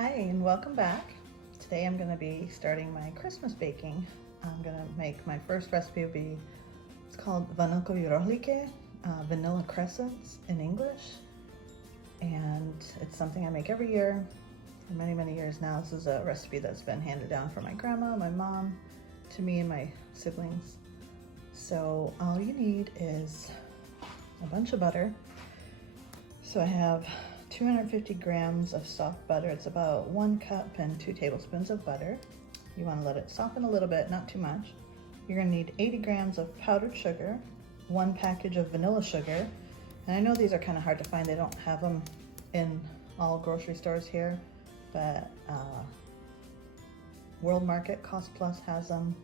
Hi and welcome back. Today I'm going to be starting my Christmas baking. I'm going to make my first recipe it's called Vanilkove Rohli, vanilla crescents in English. And it's something I make every year for many, many years now. This is a recipe that's been handed down from my grandma, my mom, to me and my siblings. So all you need is a bunch of butter. So I have 250 grams of soft butter. It's about 1 cup and 2 tablespoons of butter. You want to let it soften a little bit, not too much. You're going to need 80 grams of powdered sugar, 1 package of vanilla sugar. And I know these are kind of hard to find. They don't have them in all grocery stores here, but World Market, Cost Plus has them,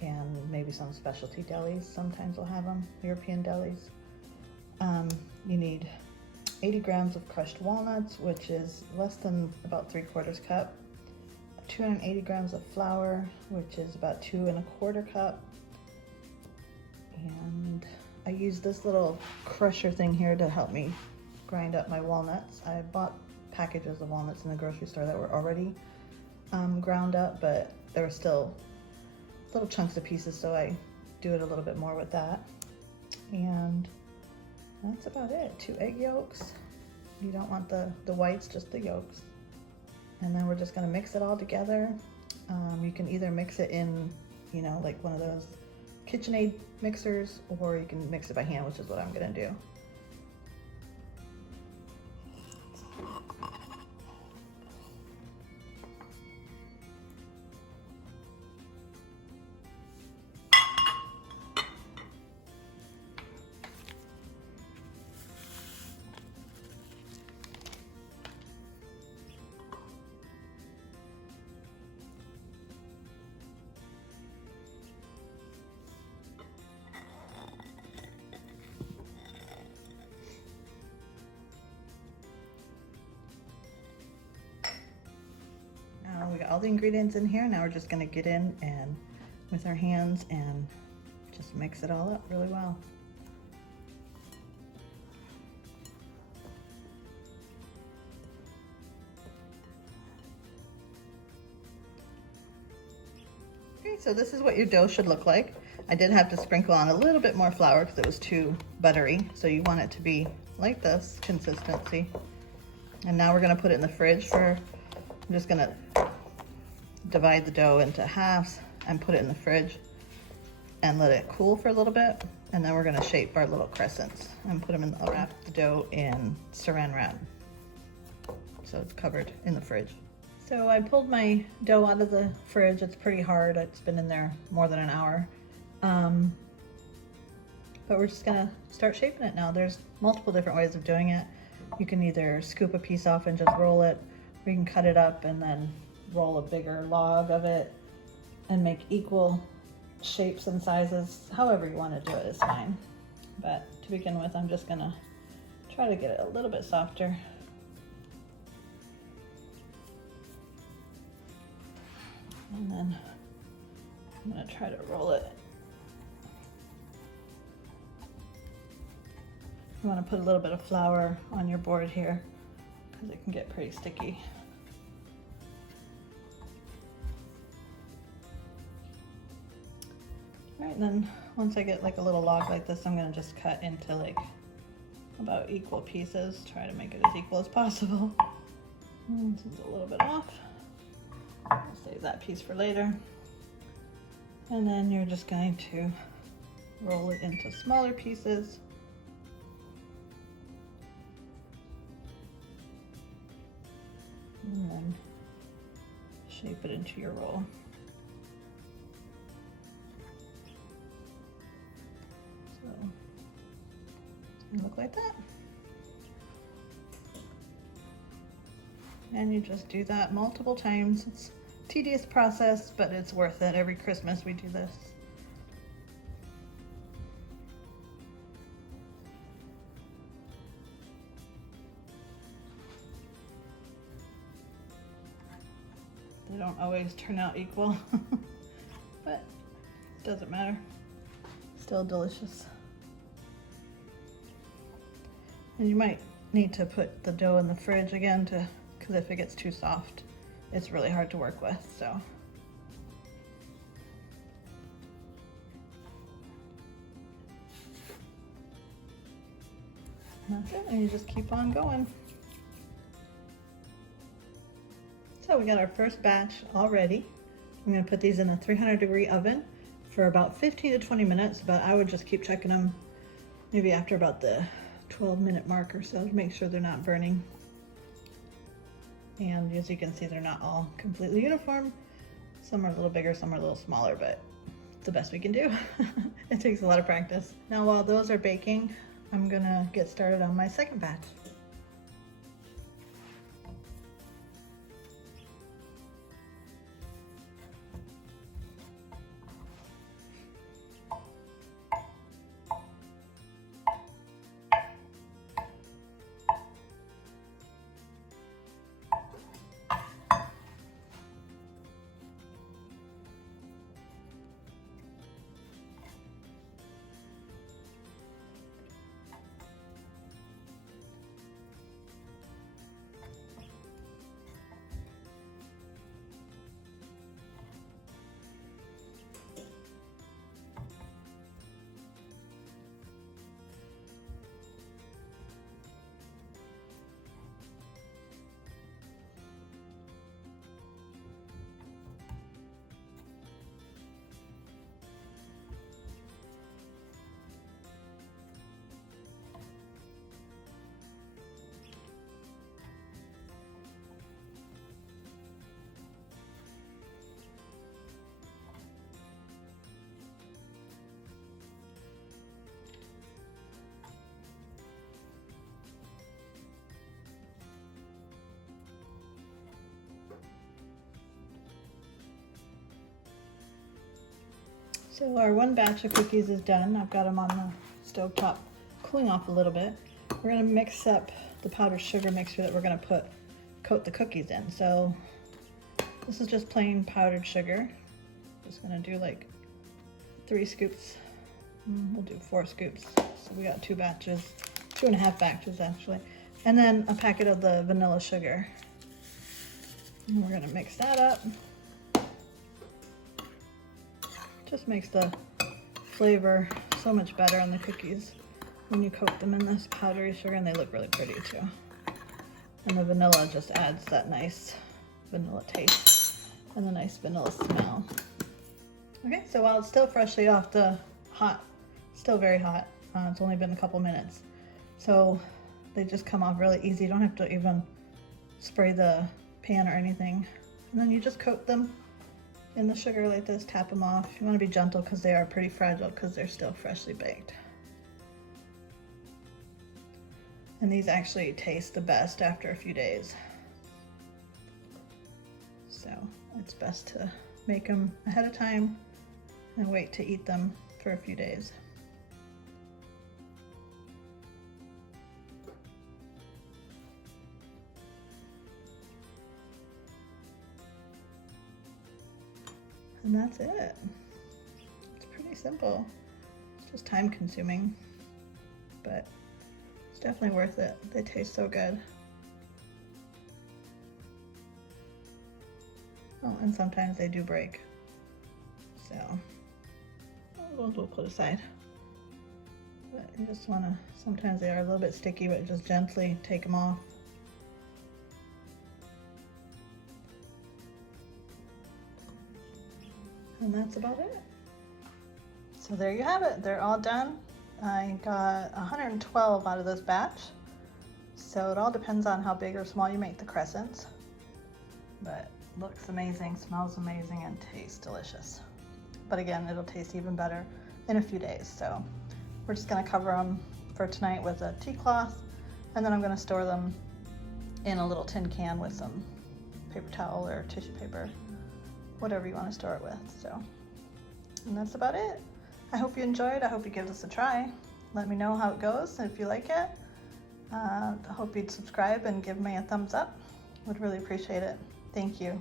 and maybe some specialty delis sometimes will have them, European delis. You need 80 grams of crushed walnuts, which is less than about 3/4 cup, 280 grams of flour, which is about 2 1/4 cup, and I use this little crusher thing here to help me grind up my walnuts. I bought packages of walnuts in the grocery store that were already ground up, but there were still little chunks of pieces, so I do it a little bit more with that. And that's about it. 2 egg yolks. You don't want the whites, just the yolks. And then we're just gonna mix it all together. You can either mix it in, like one of those KitchenAid mixers, or you can mix it by hand, which is what I'm gonna do. We got all the ingredients in here. Now we're just gonna get in and with our hands and just mix it all up really well. Okay, so this is what your dough should look like. I did have to sprinkle on a little bit more flour because it was too buttery. So you want it to be like this consistency. And now we're gonna put it in the fridge I'm just gonna divide the dough into halves and put it in the fridge and let it cool for a little bit. And then we're gonna shape our little crescents and put them in, I'll wrap the dough in saran wrap so it's covered in the fridge. So I pulled my dough out of the fridge. It's pretty hard. It's been in there more than an hour. But we're just gonna start shaping it now. There's multiple different ways of doing it. You can either scoop a piece off and just roll it, or you can cut it up and then roll a bigger log of it and make equal shapes and sizes. However you want to do it is fine. But to begin with, I'm just gonna try to get it a little bit softer. And then I'm gonna try to roll it. You want to put a little bit of flour on your board here because it can get pretty sticky. All right, then once I get like a little log like this, I'm gonna just cut into like about equal pieces. Try to make it as equal as possible. This is a little bit off. I'll save that piece for later. And then you're just going to roll it into smaller pieces. And then shape it into your roll. So it's gonna look like that. And you just do that multiple times. It's a tedious process, but it's worth it. Every Christmas we do this. They don't always turn out equal, but it doesn't matter. Still delicious. And you might need to put the dough in the fridge again because because if it gets too soft, it's really hard to work with, so. That's it, and you just keep on going. So we got our first batch all ready. I'm gonna put these in a 300-degree oven for about 15 to 20 minutes, but I would just keep checking them maybe after about the 12-minute mark or so to make sure they're not burning. And as you can see, they're not all completely uniform. Some are a little bigger, some are a little smaller, but it's the best we can do. It takes a lot of practice. Now while those are baking, I'm gonna get started on my second batch. So our one batch of cookies is done. I've got them on the stove top, cooling off a little bit. We're gonna mix up the powdered sugar mixture that we're gonna coat the cookies in. So this is just plain powdered sugar. Just gonna do like 3 scoops. We'll do 4 scoops. So we got 2 batches, 2.5 batches actually. And then a packet of the vanilla sugar. And we're gonna mix that up. Just makes the flavor so much better on the cookies when you coat them in this powdery sugar, and they look really pretty too. And the vanilla just adds that nice vanilla taste and the nice vanilla smell. Okay, so while it's still freshly off the still very hot, it's only been a couple minutes, so they just come off really easy. You don't have to even spray the pan or anything. And then you just coat them in the sugar like this, tap them off. You want to be gentle because they are pretty fragile because they're still freshly baked. And these actually taste the best after a few days. So it's best to make them ahead of time and wait to eat them for a few days. And that's it. It's pretty simple. It's just time consuming, but it's definitely worth it. They taste so good. Oh, and sometimes they do break. So we'll put aside. But you just wanna, sometimes they are a little bit sticky, but just gently take them off. And that's about it. So there you have it. They're all done. I got 112 out of this batch. So it all depends on how big or small you make the crescents. But looks amazing, smells amazing, and tastes delicious. But again, it'll taste even better in a few days. So we're just gonna cover them for tonight with a tea cloth, and then I'm gonna store them in a little tin can with some paper towel or tissue paper, whatever you want to store it with. So, and that's about it. I hope you enjoyed. I hope you give this a try. Let me know how it goes and if you like it. I hope you'd subscribe and give me a thumbs up. Would really appreciate it. Thank you.